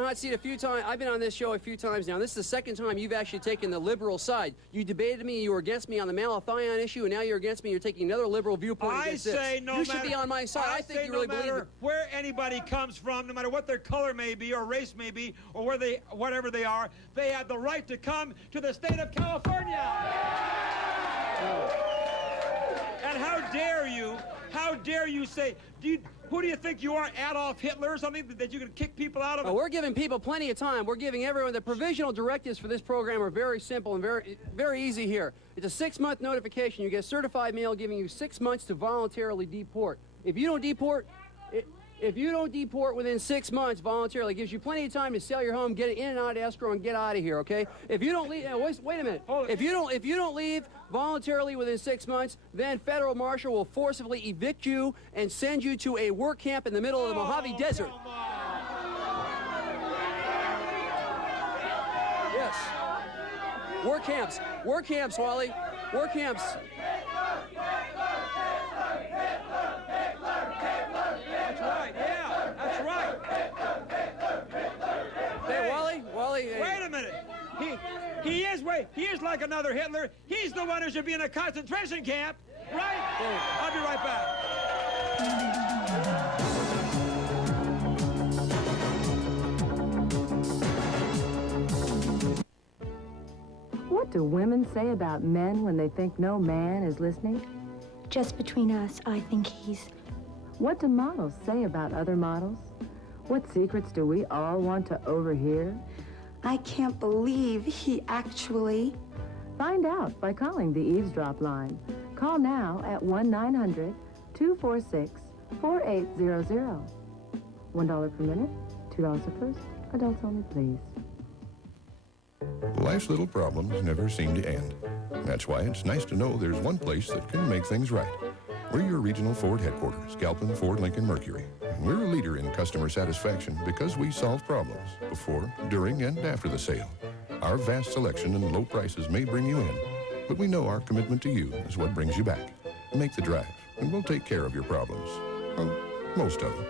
Hot Seat a few times. I've been on this show a few times now. This is the second time you've actually taken the liberal side. You debated me. You were against me on the malathion issue, and now you're against me. You're taking another liberal viewpoint against this. You should be on my side. I think you really believe it. No matter where anybody comes from, no matter what their color may be or race may be or whatever they are, they have the right to come to the state of California. And how dare you say, who do you think you are, Adolf Hitler or something, that you can kick people out of it? Well, we're giving people plenty of time. We're giving everyone, the provisional directives for this program are very simple and very easy here. It's a 6-month notification. You get certified mail giving you 6 months to voluntarily deport. If you don't deport within 6 months voluntarily, it gives you plenty of time to sell your home, get it in and out of escrow, and get out of here, okay? If you don't leave, wait a minute. If you don't leave voluntarily within 6 months, then federal marshal will forcibly evict you and send you to a work camp in the middle of the Mojave Desert. Yes. Work camps, Wally. Work camps. That's right, yeah, that's right. Hey, Wally. Wait a minute. He is like another Hitler. He's the one who should be in a concentration camp, right? I'll be right back. What do women say about men when they think no man is listening? Just between us, I think he's... What do models say about other models? What secrets do we all want to overhear? I can't believe he actually... Find out by calling the eavesdrop line. Call now at 1-900-246-4800. $1 per minute, $2 a first. Adults only, please. Life's little problems never seem to end. That's why it's nice to know there's one place that can make things right. We're your regional Ford headquarters, Galpin Ford Lincoln Mercury. And we're a leader in customer satisfaction because we solve problems before, during, and after the sale. Our vast selection and low prices may bring you in, but we know our commitment to you is what brings you back. Make the drive, and we'll take care of your problems. Well, most of them.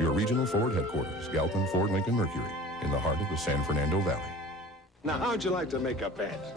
Your regional Ford headquarters, Galpin Ford Lincoln Mercury, in the heart of the San Fernando Valley. Now, how'd you like to make a bet?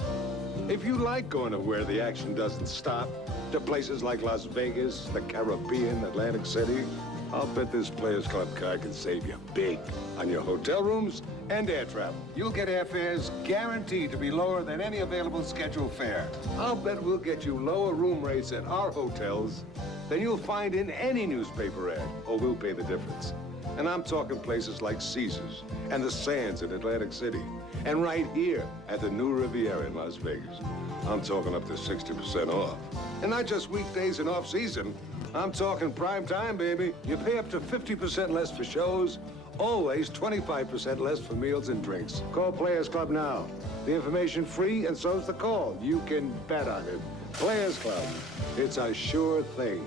If you like going to where the action doesn't stop, to places like Las Vegas, the Caribbean, Atlantic City, I'll bet this Players Club card can save you big on your hotel rooms and air travel. You'll get airfares guaranteed to be lower than any available scheduled fare. I'll bet we'll get you lower room rates at our hotels than you'll find in any newspaper ad, or we'll pay the difference. And I'm talking places like Caesars and the Sands in Atlantic City, and right here at the New Riviera in Las Vegas. I'm talking up to 60% off. And not just weekdays and off-season. I'm talking prime time, baby. You pay up to 50% less for shows, always 25% less for meals and drinks. Call Players Club now. The information free, and so's the call. You can bet on it. Players Club. It's a sure thing.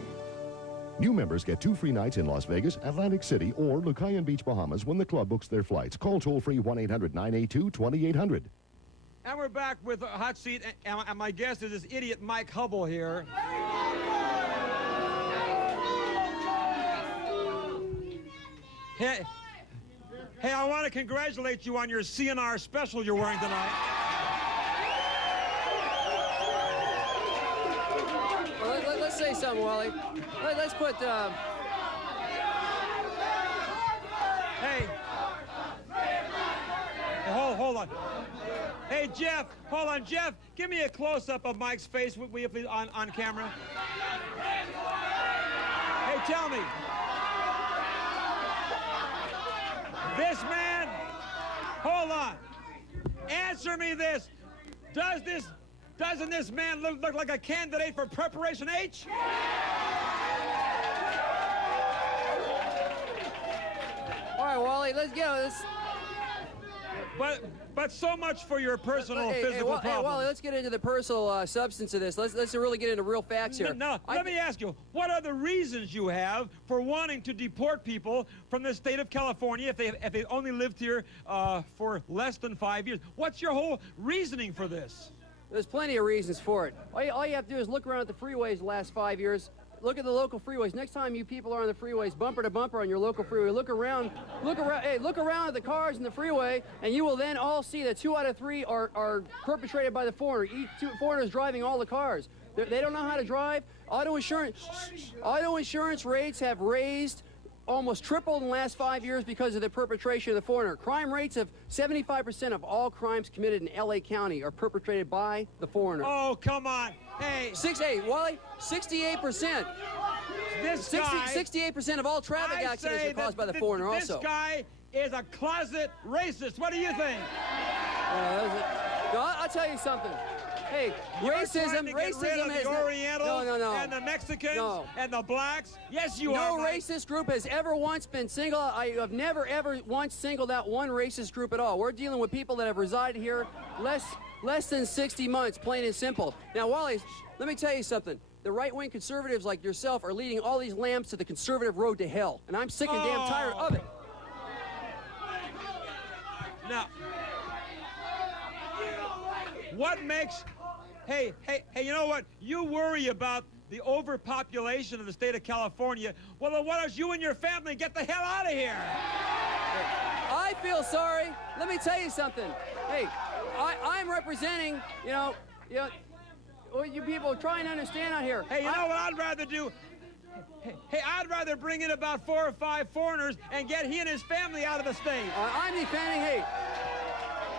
New members get 2 free nights in Las Vegas, Atlantic City, or Lucayan Beach, Bahamas when the club books their flights. Call toll-free 1-800-982-2800. And we're back with a hot seat, and my guest is this idiot Mike Hubbell here. Hey, I want to congratulate you on your CNR special you're wearing tonight. Well, let's say something, Wally. Let's put, Hey, hold on. Hey, Jeff, hold on. Jeff, give me a close-up of Mike's face, will you please, on camera? Hey, tell me. This man, hold on. Answer me this. Doesn't this man look like a candidate for Preparation H? all right, Wally, let's go. But so much for your personal physical problems. Hey, Wally, let's get into the personal substance of this. Let's really get into real facts here. No, let me ask you, what are the reasons you have for wanting to deport people from the state of California if they only lived here for less than 5 years? What's your whole reasoning for this? There's plenty of reasons for it. All you have to do is look around at the freeways the last 5 years. Look at the local freeways. Next time you people are on the freeways, bumper to bumper on your local freeway, look around at the cars in the freeway, and you will then all see that 2 out of 3 are perpetrated by the foreigner. Two foreigners driving all the cars. They don't know how to drive. Auto insurance rates have raised, almost tripled in the last 5 years because of the perpetration of the foreigner. Crime rates of 75% of all crimes committed in L.A. County are perpetrated by the foreigner. Oh, come on. Hey. Wally, 68%. 68% of all traffic accidents are caused by the foreigner also. This guy is a closet racist. What do you think? I'll tell you something. Hey, racism has the Orientals and the Mexicans and the blacks. Yes, you are. No racist group has ever once been singled out. I have never ever once singled out one racist group at all. We're dealing with people that have resided here less than 60 months, plain and simple. Now, Wally, let me tell you something. The right-wing conservatives like yourself are leading all these lambs to the conservative road to hell, and I'm sick and damn tired of it. Now, what makes... Hey, you know what? You worry about the overpopulation of the state of California. Well, then why don't you and your family get the hell out of here? I feel sorry. Let me tell you something. Hey, I'm representing, you people try and understand out here. Hey, you know what I'd rather do? Hey, I'd rather bring in about 4 or 5 foreigners and get he and his family out of the state. I'm defending,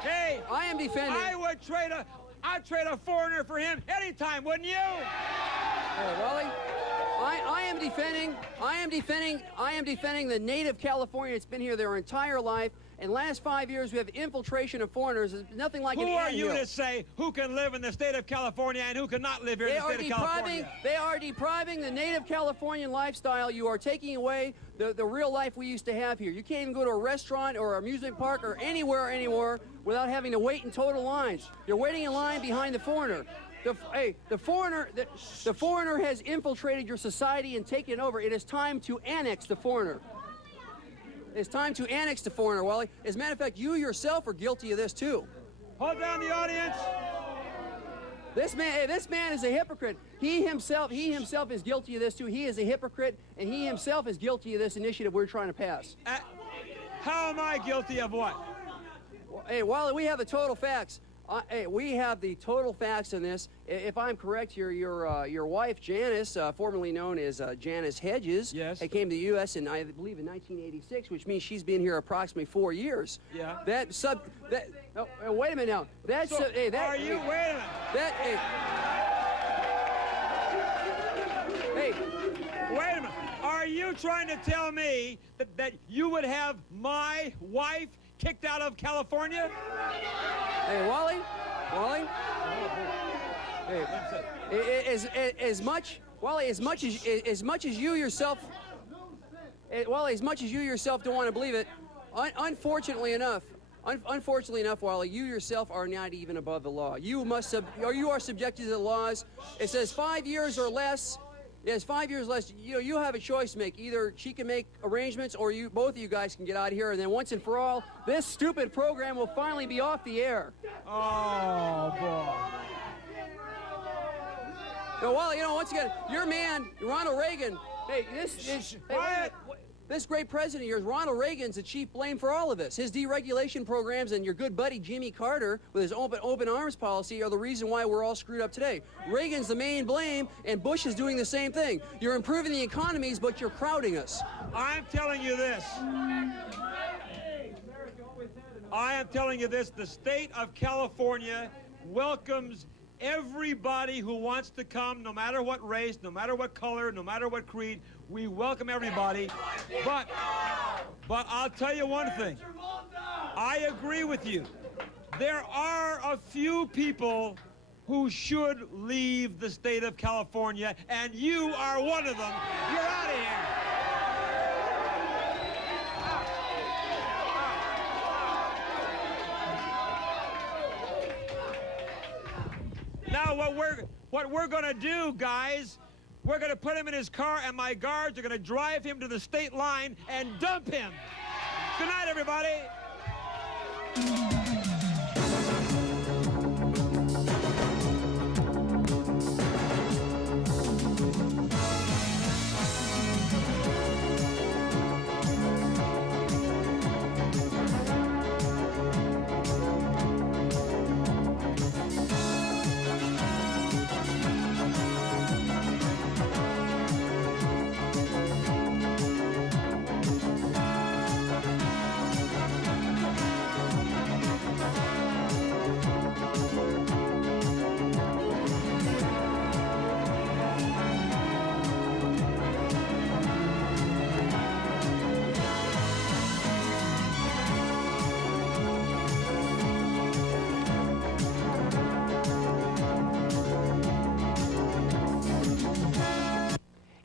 Hey, I am defending. I'd trade a foreigner for him anytime, wouldn't you? Hey, Wally, I am defending the native Californian that's been here their entire life. In the last 5 years, we have infiltration of foreigners. It's nothing like an Who are you anthill. to say who can live in the state of California and who cannot live here in the state of California? They are depriving the native Californian lifestyle. You are taking away the real life we used to have here. You can't even go to a restaurant or an amusement park or anywhere anymore without having to wait in total lines. You're waiting in line behind the foreigner. The foreigner has infiltrated your society and taken over. It is time to annex the foreigner. It's time to annex the foreigner, Wally. As a matter of fact, you yourself are guilty of this too. Hold down the audience. This man is a hypocrite. He himself is guilty of this too. He is a hypocrite, and he himself is guilty of this initiative we're trying to pass. How am I guilty of what? Hey, Wally, we have the total facts. Hey, we have the total facts on this. If I'm correct, your wife, Janice, formerly known as Janice Hedges, yes, came to the U.S. in, I believe, in 1986, which means she's been here approximately 4 years. Yeah. Oh, wait a minute now. That's so wait a minute. Wait a minute. Are you trying to tell me that you would have my wife kicked out of California? Hey, Wally. Hey, as much as you yourself don't want to believe it, unfortunately enough, Wally, you yourself are not even above the law. You are subjected to the laws. It says 5 years or less. Yes, 5 years less. You have a choice to make. Either she can make arrangements, or both of you guys can get out of here. And then once and for all, this stupid program will finally be off the air. Oh boy. So, Wally, once again, your man, Ronald Reagan. Hey, this great president of yours, Ronald Reagan's the chief blame for all of this. His deregulation programs and your good buddy Jimmy Carter with his open arms policy are the reason why we're all screwed up today. Reagan's the main blame, and Bush is doing the same thing. You're improving the economies, but you're crowding us. I'm telling you this. The state of California welcomes everybody who wants to come, no matter what race, no matter what color, no matter what creed. We welcome everybody. But I'll tell you one thing. I agree with you. There are a few people who should leave the state of California, and you are one of them. You're out of here. Now, what we're going to do, guys, we're going to put him in his car, and my guards are going to drive him to the state line and dump him. Good night, everybody.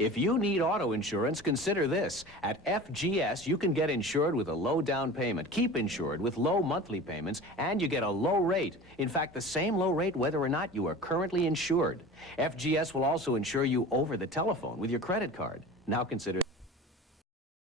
If you need auto insurance, consider this. At FGS, you can get insured with a low down payment, keep insured with low monthly payments, and you get a low rate. In fact, the same low rate whether or not you are currently insured. FGS will also insure you over the telephone with your credit card. Now consider